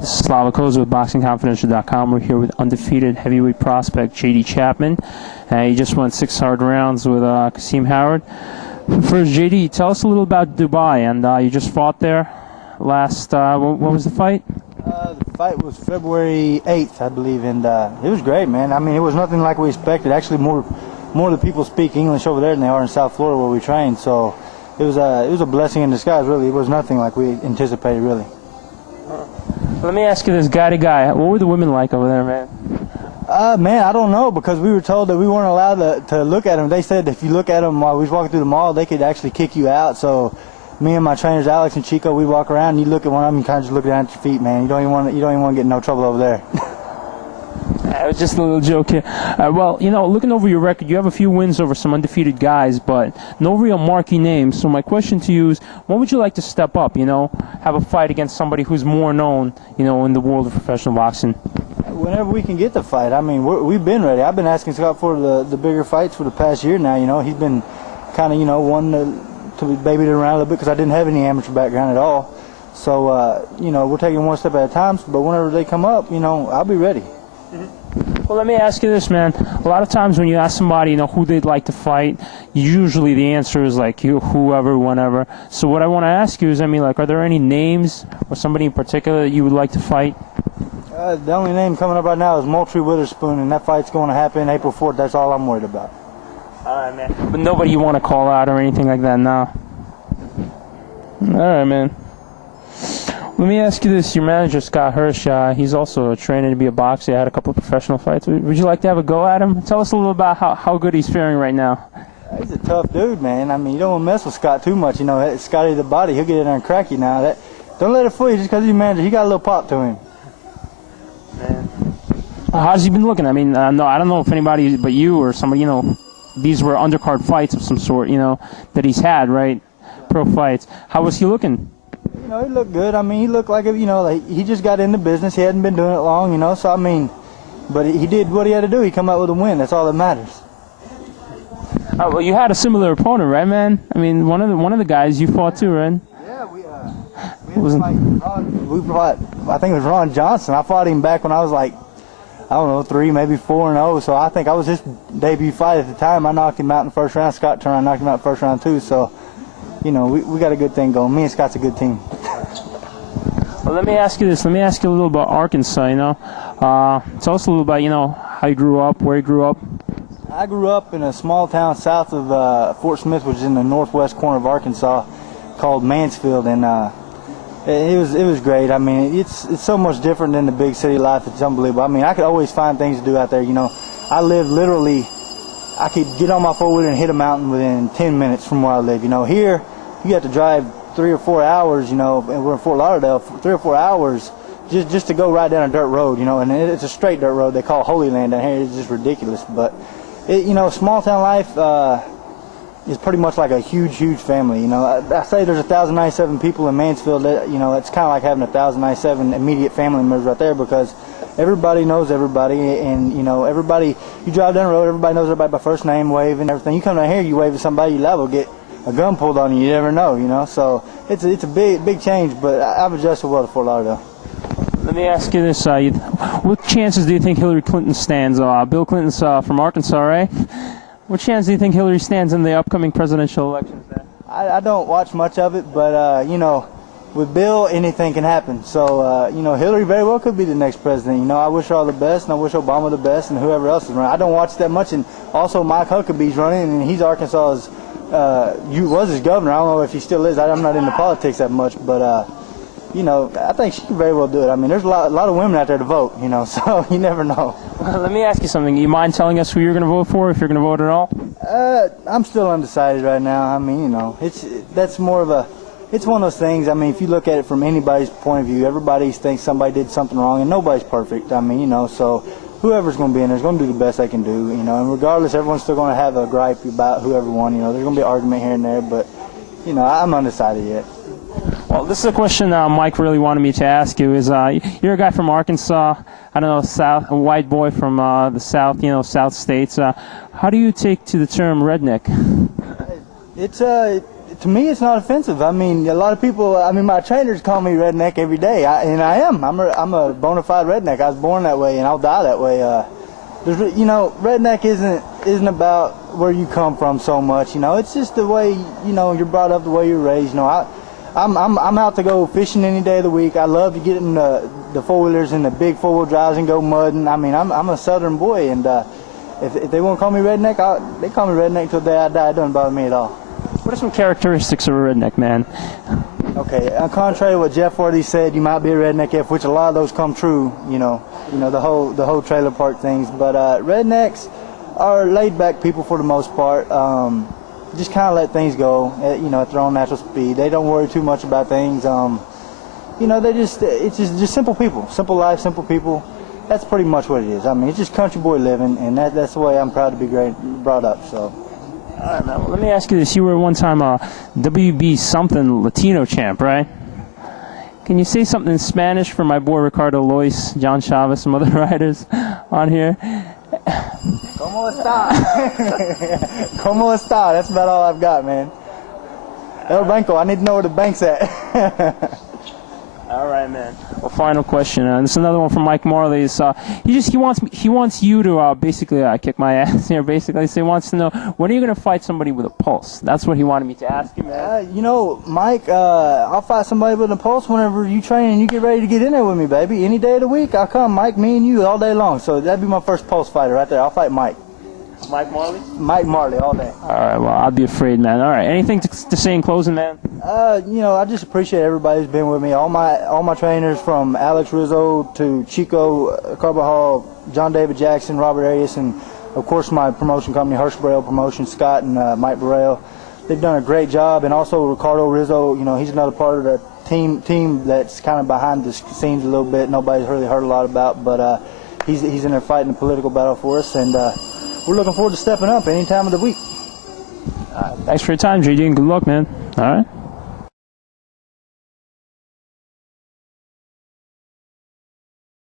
This is Slava Koza with BoxingConfidential.com. We're here with undefeated heavyweight prospect JD Chapman. He just won 6 hard rounds with Kasim Howard. First, JD, tell us a little about Dubai. And you just fought there last, what was the fight? The fight was February 8th, I believe, and it was great, man. I mean, it was nothing like we expected. Actually, more of the people speak English over there than they are in South Florida where we train. So it was a blessing in disguise, really. It was nothing like we anticipated, really. Let me ask you this, guy to guy. What were the women like over there, man? Man, I don't know, because we were told that we weren't allowed to look at them. They said if you look at them while we was walking through the mall, they could actually kick you out. So me and my trainers, Alex and Chico, we'd walk around and you look at one of them and kind of just look down at your feet, man. You don't even want to get in no trouble over there. It was just a little joke here. Well, you know, looking over your record, you have a few wins over some undefeated guys, but no real marquee names. So my question to you is, when would you like to step up, you know, have a fight against somebody who's more known, you know, in the world of professional boxing? Whenever we can get the fight. I mean, we've been ready. I've been asking Scott for the bigger fights for the past year now. You know, he's been kind of, you know, wanting to be babied around a little bit because I didn't have any amateur background at all. So, you know, we're taking one step at a time, but whenever they come up, you know, I'll be ready. Well, let me ask you this, man. A lot of times when you ask somebody, you know, who they'd like to fight, usually the answer is like you, whoever, whenever. So what I want to ask you is, I mean, like, are there any names or somebody in particular that you would like to fight? The only name coming up right now is Moultrie Witherspoon, and that fight's going to happen April 4th. That's all I'm worried about. All right, man. But nobody you want to call out or anything like that now? All right, man. Let me ask you this. Your manager, Scott Hersha, he's also training to be a boxer. He had a couple of professional fights. Would you like to have a go at him? Tell us a little about how good he's faring right now. He's a tough dude, man. I mean, you don't want to mess with Scott too much. You know, Scotty the body, he'll get in there and crack you now. Don't let it fool you just because he's manager. He got a little pop to him. Man. How's he been looking? I mean, no, I don't know if anybody but you or somebody, you know, these were undercard fights of some sort, you know, that he's had, right? Pro fights. How was he looking? You know, he looked good. I mean, he looked like, you know, like he just got into business. He hadn't been doing it long, you know. So, I mean, but he did what he had to do. He come out with a win. That's all that matters. Well, you had a similar opponent, right, man? I mean, one of the guys you fought too, right? Yeah, we fought, I think it was Ron Johnson. I fought him back when I was like, I don't know, 3, maybe 4-0. So I think I was his debut fight at the time. I knocked him out in the first round. Scott turned around and knocked him out in the first round too. So, you know, we got a good thing going. Me and Scott's a good team. Well, let me ask you this. Let me ask you a little about Arkansas, you know. Tell us a little about, you know, how you grew up, where you grew up. I grew up in a small town south of Fort Smith, which is in the northwest corner of Arkansas, called Mansfield, and it was great. I mean, it's so much different than the big city life. It's unbelievable. I mean, I could always find things to do out there. You know, I live literally, I could get on my four-wheeler and hit a mountain within 10 minutes from where I live. You know, here you have to drive 3 or 4 hours. You know, and we're in Fort Lauderdale, 3 or 4 hours just to go right down a dirt road. You know, and it's a straight dirt road. They call Holy Land down here. It's just ridiculous, but. You know, small town life is pretty much like a huge family. You know, I say there's 1,097 people in Mansfield. You know, it's kind of like having 1,097 immediate family members right there because everybody knows everybody, and you know, everybody. You drive down the road, everybody knows everybody by first name, waving everything. You come down here, you wave at somebody, you liable to get a gun pulled on you. You never know, you know. So it's a big change, but I've adjusted well to Fort Lauderdale. Let me ask you this. What chances do you think Hillary Clinton stands? Bill Clinton's from Arkansas, right? What chance do you think Hillary stands in the upcoming presidential elections there? I don't watch much of it, but, you know, with Bill, anything can happen. So, you know, Hillary very well could be the next president. You know, I wish her all the best, and I wish Obama the best, and whoever else is running. I don't watch that much, and also Mike Huckabee's running, and he's Arkansas's, was his governor. I don't know if he still is. I'm not into politics that much, but, you know, I think she can very well do it. I mean, there's a lot of women out there to vote, you know, so you never know. Let me ask you something. You mind telling us who you're going to vote for, if you're going to vote at all? I'm still undecided right now. I mean, you know, it's one of those things. I mean, if you look at it from anybody's point of view, everybody thinks somebody did something wrong, and nobody's perfect. I mean, you know, so whoever's going to be in there is going to do the best they can do, you know, and regardless, everyone's still going to have a gripe about whoever won. You know, there's going to be an argument here and there, but, you know, I'm undecided yet. Well, this is a question Mike really wanted me to ask you. Is you're a guy from Arkansas? I don't know, a white boy from the South, you know, South states. How do you take to the term redneck? It's to me, it's not offensive. I mean, a lot of people. I mean, my trainers call me redneck every day, and I am. I'm a bona fide redneck. I was born that way, and I'll die that way. You know, redneck isn't about where you come from so much. You know, it's just the way you're brought up, the way you're raised. You know, I'm out to go fishing any day of the week. I love to get in the four-wheelers and the big four-wheel drives and go mudding. I mean, I'm a southern boy, and if they want to call me redneck, they call me redneck until the day I die. It doesn't bother me at all. What are some characteristics of a redneck, man? Okay, contrary to what Foxworthy said, you might be a redneck, which a lot of those come true. You know the whole trailer park things. But rednecks are laid-back people for the most part. Just kind of let things go, at their own natural speed. They don't worry too much about things. It's just simple people, simple life, simple people. That's pretty much what it is. I mean, it's just country boy living, and that's the way I'm proud to be brought up. So. All right, man. Well, let me ask you this: you were one time a WB something Latino champ, right? Can you say something in Spanish for my boy Ricardo Lois, John Chavez, some other riders on here? ¿Cómo está? ¿Cómo está? That's about all I've got, man. El Banco, I need to know where the bank's at. All right, man. Well, final question. This is another one from Mike Marley. He wants you to basically kick my ass here. Basically, so he wants to know, when are you going to fight somebody with a pulse? That's what he wanted me to ask you, man. Mike, I'll fight somebody with a pulse whenever you train and you get ready to get in there with me, baby. Any day of the week, I'll come, Mike, me and you all day long. So that'd be my first pulse fighter right there. I'll fight Mike. Mike Marley? Mike Marley, all day. All right, well, I'd be afraid, man. All right, anything to say in closing, man? I just appreciate everybody who's been with me. All my trainers, from Alex Rizzo to Chico Carbajal, John David Jackson, Robert Arias, and of course my promotion company, Hersha Promotion, Scott and Mike Burrell. They've done a great job, and also Ricardo Rizzo. He's another part of the team that's kind of behind the scenes a little bit. Nobody's really heard a lot about, but he's in there fighting a political battle for us, and we're looking forward to stepping up any time of the week. Thanks for your time, JD, and good luck, man. All right.